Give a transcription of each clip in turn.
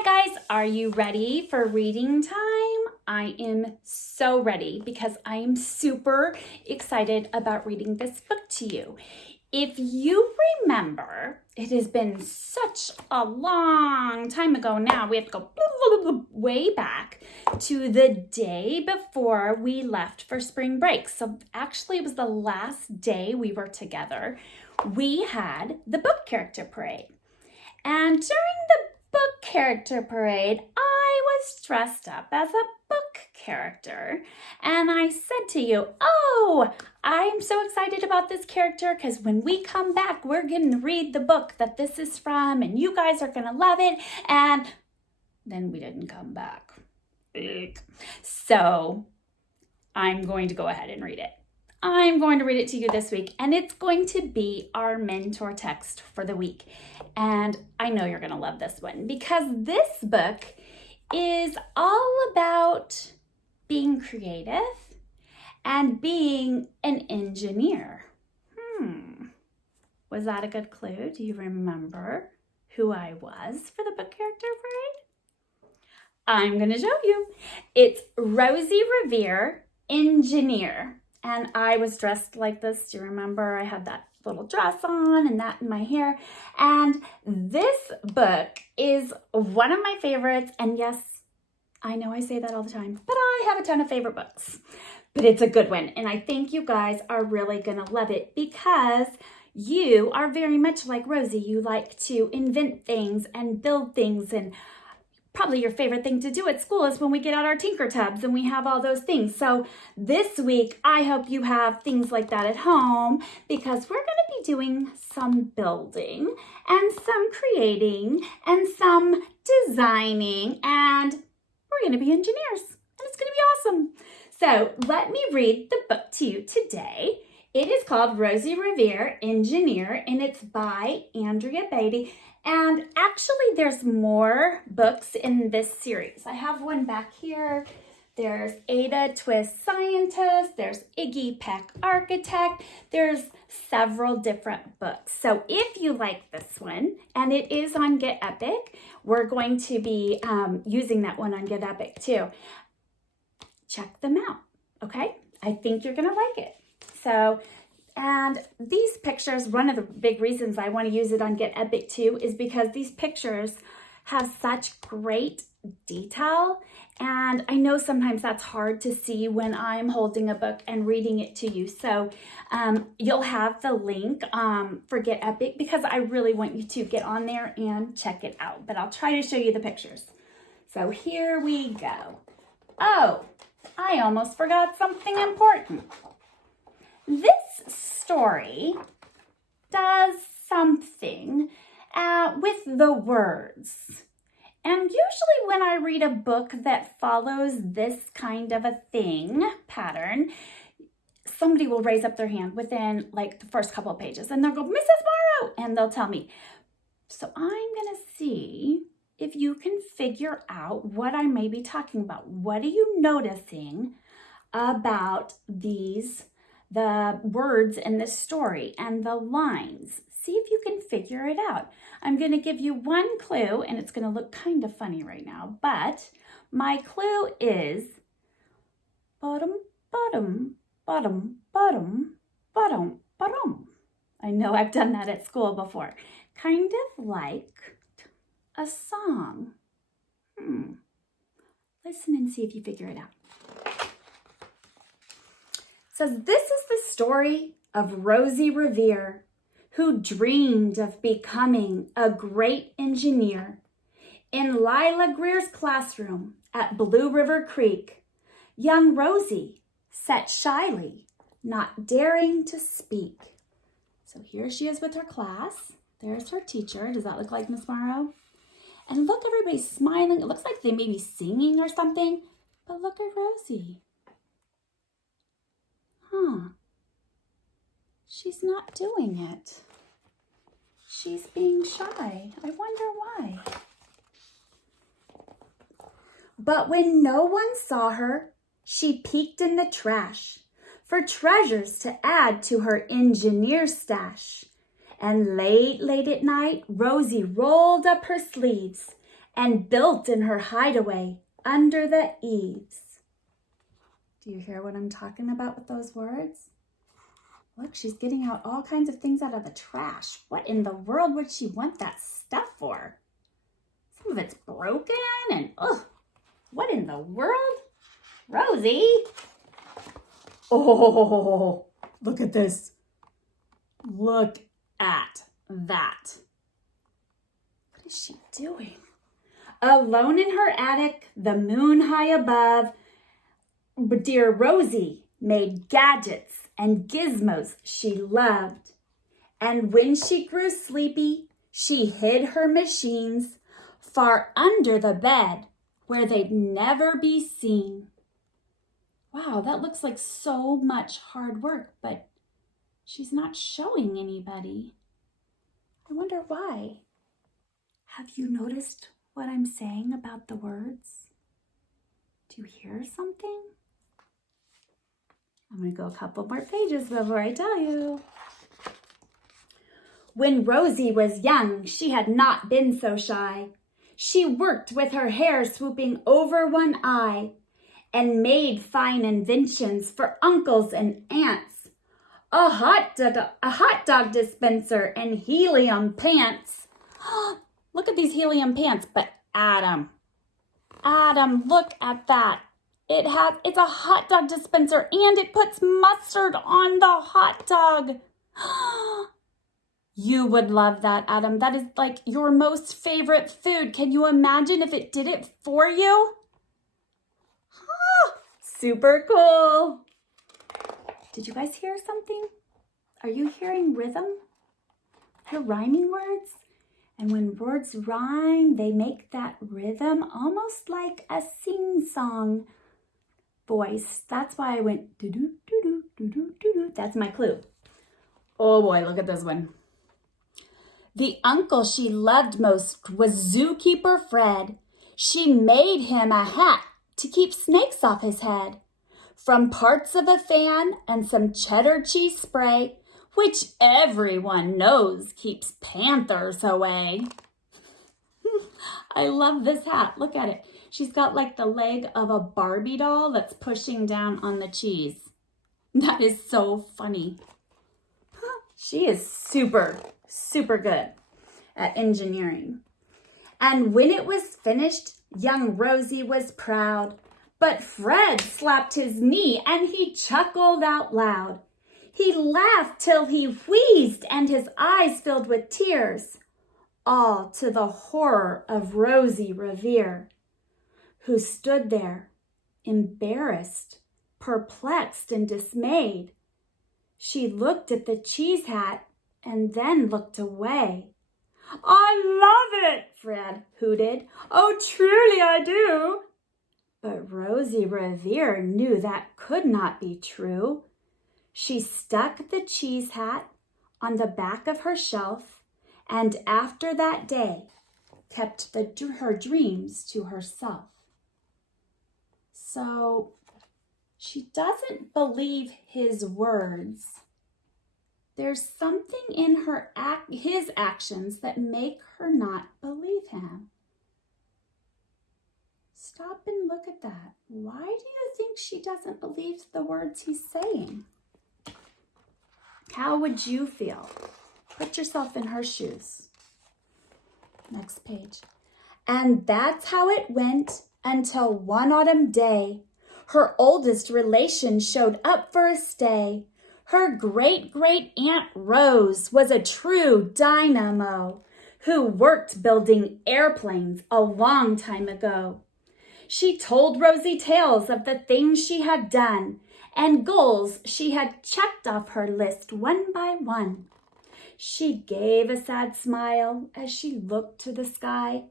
Hi guys, are you ready for reading time? I am so ready because I am super excited about reading this book to you. If you remember, it has been such a long time ago now. We have to go way back to the day before we left for spring break. So actually it was the last day we were together. We had the book character parade. And during the book character parade, I was dressed up as a book character. And I said to you, oh, I'm so excited about this character because when we come back, we're going to read the book that this is from and you guys are going to love it. And then we didn't come back. So I'm going to go ahead and read it. I'm going to read it to you this week, and it's going to be our mentor text for the week. And I know you're going to love this one because this book is all about being creative and being an engineer. Was that a good clue? Do you remember who I was for the book character parade? I'm going to show you. It's Rosie Revere, engineer. And I was dressed like this. Do you remember? I had that little dress on and that in my hair. And this book is one of my favorites. And yes, I know I say that all the time, but I have a ton of favorite books. But it's a good one. And I think you guys are really going to love it because you are very much like Rosie. You like to invent things and build things, and probably your favorite thing to do at school is when we get out our Tinker Tubs and we have all those things. So this week, I hope you have things like that at home because we're going to be doing some building and some creating and some designing, and we're going to be engineers, and it's going to be awesome. So let me read the book to you today. It is called Rosie Revere, Engineer, and it's by Andrea Beatty. And actually, there's more books in this series. I have one back here. There's Ada Twist Scientist. There's Iggy Peck Architect. There's several different books. So if you like this one, and it is on Get Epic, we're going to be using that one on Get Epic too. Check them out, okay? I think you're going to like it. So, and these pictures, one of the big reasons I want to use it on Get Epic too is because these pictures have such great detail. And I know sometimes that's hard to see when I'm holding a book and reading it to you. So you'll have the link for Get Epic because I really want you to get on there and check it out. But I'll try to show you the pictures. So here we go. Oh, I almost forgot something important. This story does something with the words. And usually when I read a book that follows this kind of a pattern, somebody will raise up their hand within like the first couple of pages and they'll go, Mrs. Morrow, and they'll tell me. So I'm going to see if you can figure out what I may be talking about. What are you noticing about the words in this story and the lines? See if you can figure it out. I'm going to give you one clue, and it's going to look kind of funny right now, but my clue is bottom, bottom, bottom, bottom, bottom, bottom. I know I've done that at school before. Kind of like a song. Listen and see if you figure it out. Says this is the story of Rosie Revere, who dreamed of becoming a great engineer. In Lila Greer's classroom at Blue River Creek, young Rosie sat shyly, not daring to speak. So here she is with her class. There's her teacher. Does that look like Miss Morrow? And look, everybody's smiling. It looks like they may be singing or something. But look at Rosie. She's not doing it. She's being shy. I wonder why. But when no one saw her, she peeked in the trash for treasures to add to her engineer stash. And late at night, Rosie rolled up her sleeves and built in her hideaway under the eaves. Do you hear what I'm talking about with those words? Look, she's getting out all kinds of things out of the trash. What in the world would she want that stuff for? Some of it's broken and, ugh, what in the world? Rosie? Oh, look at this. Look at that. What is she doing? Alone in her attic, the moon high above, dear Rosie made gadgets and gizmos she loved. And when she grew sleepy, she hid her machines far under the bed where they'd never be seen. Wow, that looks like so much hard work, but she's not showing anybody. I wonder why. Have you noticed what I'm saying about the words? Do you hear something? I'm going to go a couple more pages before I tell you. When Rosie was young, she had not been so shy. She worked with her hair swooping over one eye and made fine inventions for uncles and aunts. A hot dog dispenser and helium pants. Look at these helium pants, but Adam, look at that. It's a hot dog dispenser and it puts mustard on the hot dog. You would love that, Adam. That is like your most favorite food. Can you imagine if it did it for you? Super cool. Did you guys hear something? Are you hearing rhythm? They're rhyming words. And when words rhyme, they make that rhythm almost like a sing-song voice. That's why I went do-do, do-do, do-do, do-do. That's my clue. Oh boy, look at this one. The uncle she loved most was zookeeper Fred. She made him a hat to keep snakes off his head. From parts of a fan and some cheddar cheese spray, which everyone knows keeps panthers away. I love this hat. Look at it. She's got like the leg of a Barbie doll that's pushing down on the cheese. That is so funny. She is super, super good at engineering. And when it was finished, young Rosie was proud. But Fred slapped his knee and he chuckled out loud. He laughed till he wheezed and his eyes filled with tears, all to the horror of Rosie Revere, who stood there, embarrassed, perplexed, and dismayed. She looked at the cheese hat and then looked away. I love it, Fred hooted. Oh, truly I do. But Rosie Revere knew that could not be true. She stuck the cheese hat on the back of her shelf, and after that day, kept her dreams to herself. So she doesn't believe his words. There's something in his actions that make her not believe him. Stop and look at that. Why do you think she doesn't believe the words he's saying? How would you feel? Put yourself in her shoes. Next page. And that's how it went until one autumn day, her oldest relation showed up for a stay. Her great-great-aunt Rose was a true dynamo who worked building airplanes a long time ago. She told Rosie tales of the things she had done and goals she had checked off her list one by one. She gave a sad smile as she looked to the sky.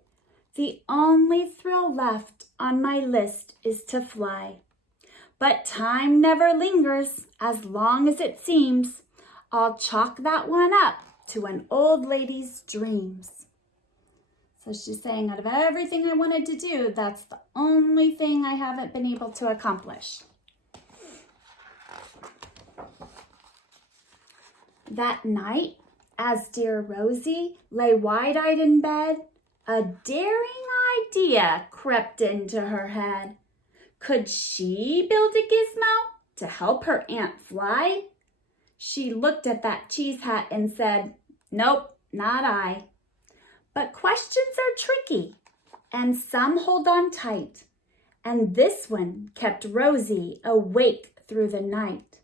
The only thrill left on my list is to fly. But time never lingers as long as it seems. I'll chalk that one up to an old lady's dreams. So she's saying, out of everything I wanted to do, that's the only thing I haven't been able to accomplish. That night, as dear Rosie lay wide-eyed in bed, a daring-eyed idea crept into her head. Could she build a gizmo to help her aunt fly? She looked at that cheese hat and said, "Nope, not I." But questions are tricky, and some hold on tight. And this one kept Rosie awake through the night.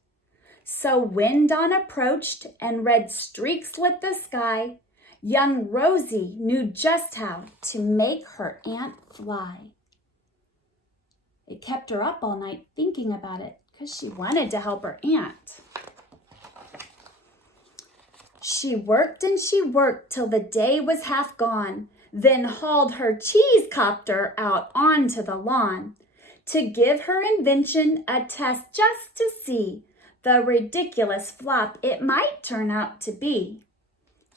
So when dawn approached and red streaks lit the sky, young Rosie knew just how to make her aunt fly. It kept her up all night thinking about it because she wanted to help her aunt. She worked and she worked till the day was half gone, then hauled her cheese copter out onto the lawn to give her invention a test just to see the ridiculous flop it might turn out to be.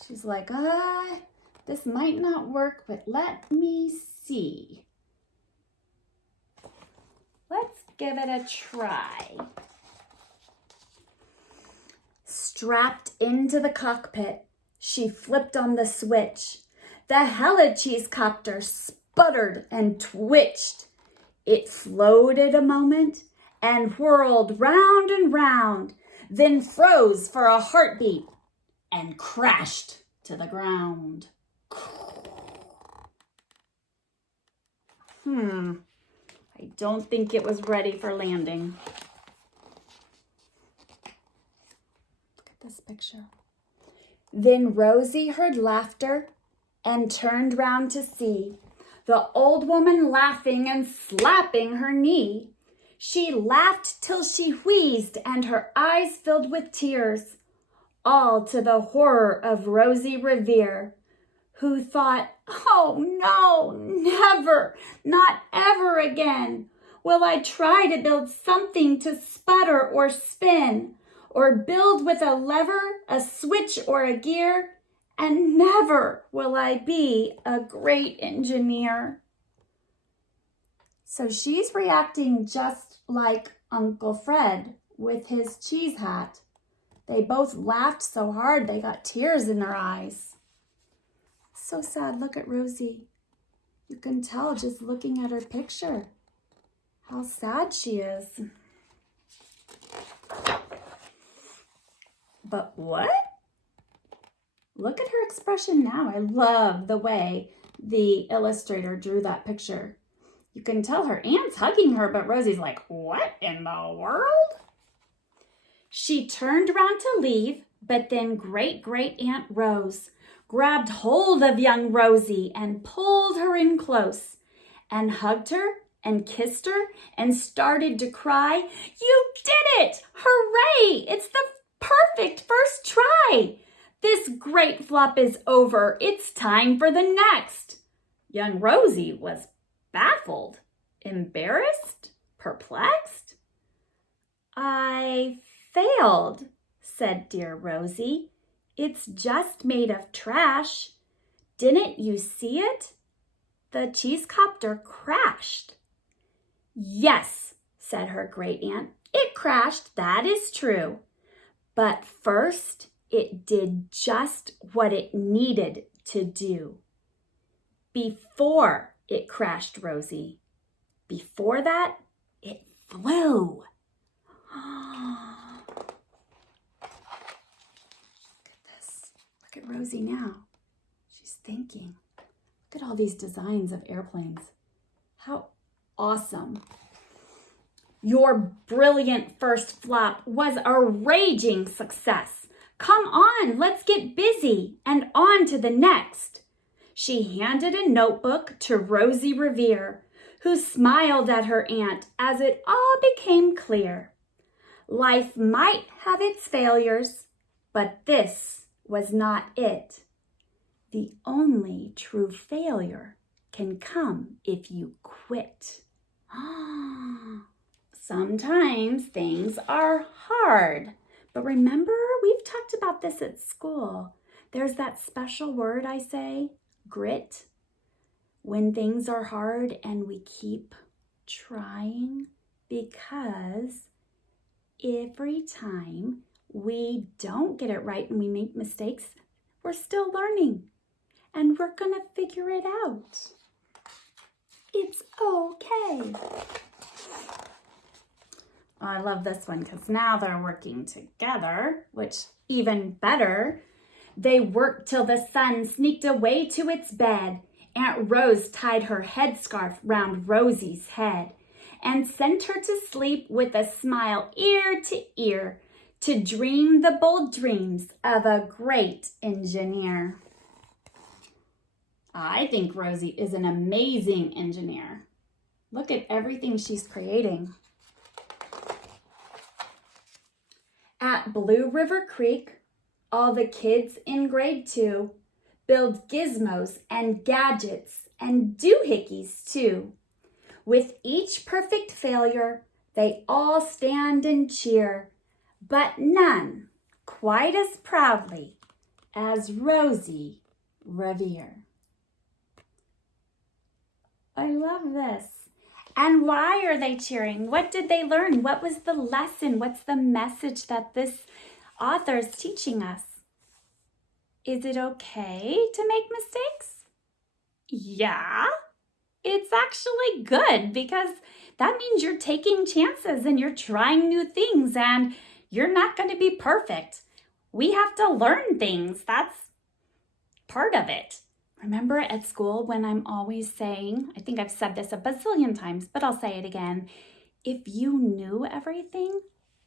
She's like, this might not work, but let me see. Let's give it a try. Strapped into the cockpit, she flipped on the switch. The Hella cheese copter sputtered and twitched. It floated a moment and whirled round and round, then froze for a heartbeat and crashed to the ground. I don't think it was ready for landing. Look at this picture. Then Rosie heard laughter and turned round to see the old woman laughing and slapping her knee. She laughed till she wheezed and her eyes filled with tears, all to the horror of Rosie Revere, who thought, "Oh no, never, not ever again will I try to build something to sputter or spin, or build with a lever, a switch, or a gear, and never will I be a great engineer." So she's reacting just like Uncle Fred with his cheese hat. They both laughed so hard they got tears in their eyes. So sad. Look at Rosie. You can tell just looking at her picture how sad she is. But what? Look at her expression now. I love the way the illustrator drew that picture. You can tell her aunt's hugging her, but Rosie's like, "What in the world?" She turned around to leave, but then Great-Great-Aunt Rose grabbed hold of young Rosie and pulled her in close and hugged her and kissed her and started to cry. "You did it! Hooray! It's the perfect first try! This great flop is over. It's time for the next." Young Rosie was baffled, embarrassed, perplexed. "I failed," said dear Rosie. "It's just made of trash. Didn't you see it? The cheese copter crashed." "Yes," said her great aunt, "it crashed, that is true. But first, it did just what it needed to do. Before it crashed, Rosie. Before that, it flew." Look at this. Look at Rosie now. She's thinking. Look at all these designs of airplanes. How awesome. "Your brilliant first flop was a raging success. Come on, let's get busy and on to the next." She handed a notebook to Rosie Revere, who smiled at her aunt as it all became clear. Life might have its failures, but this was not it. The only true failure can come if you quit. Sometimes things are hard, but remember, we've talked about this at school. There's that special word I say, grit. When things are hard and we keep trying, because every time we don't get it right and we make mistakes, we're still learning and we're gonna figure it out. It's okay. Oh, I love this one because now they're working together, which even better. They worked till the sun sneaked away to its bed. Aunt Rose tied her headscarf round Rosie's head and sent her to sleep with a smile ear to ear to dream the bold dreams of a great engineer. I think Rosie is an amazing engineer. Look at everything she's creating. At Blue River Creek, all the kids in grade 2 build gizmos and gadgets and doohickeys too. With each perfect failure, they all stand and cheer, but none quite as proudly as Rosie Revere. I love this. And why are they cheering? What did they learn? What was the lesson? What's the message that this author is teaching us? Is it okay to make mistakes? Yeah, it's actually good because that means you're taking chances and you're trying new things and you're not going to be perfect. We have to learn things. That's part of it. Remember at school when I'm always saying, I think I've said this a bazillion times, but I'll say it again. If you knew everything,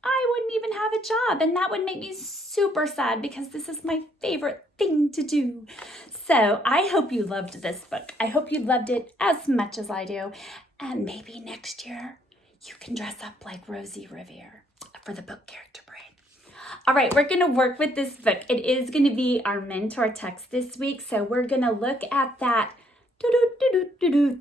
I wouldn't even have a job. And that would make me super sad because this is my favorite thing to do. So I hope you loved this book. I hope you loved it as much as I do. And maybe next year you can dress up like Rosie Revere for the book character parade. All right, we're going to work with this book. It is going to be our mentor text this week. So we're going to look at that,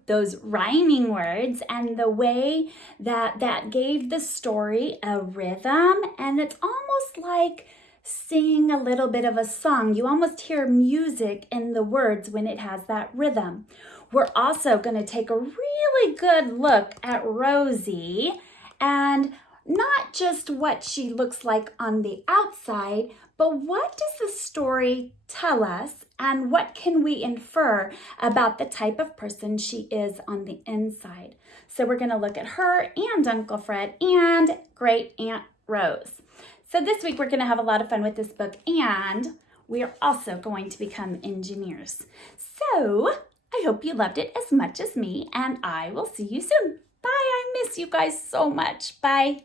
those rhyming words and the way that gave the story a rhythm. And it's almost like singing a little bit of a song. You almost hear music in the words when it has that rhythm. We're also going to take a really good look at Rosie and not just what she looks like on the outside, but what does the story tell us and what can we infer about the type of person she is on the inside? So we're going to look at her and Uncle Fred and Great Aunt Rose. So this week we're going to have a lot of fun with this book and we are also going to become engineers. So I hope you loved it as much as me and I will see you soon. Bye. I miss you guys so much. Bye.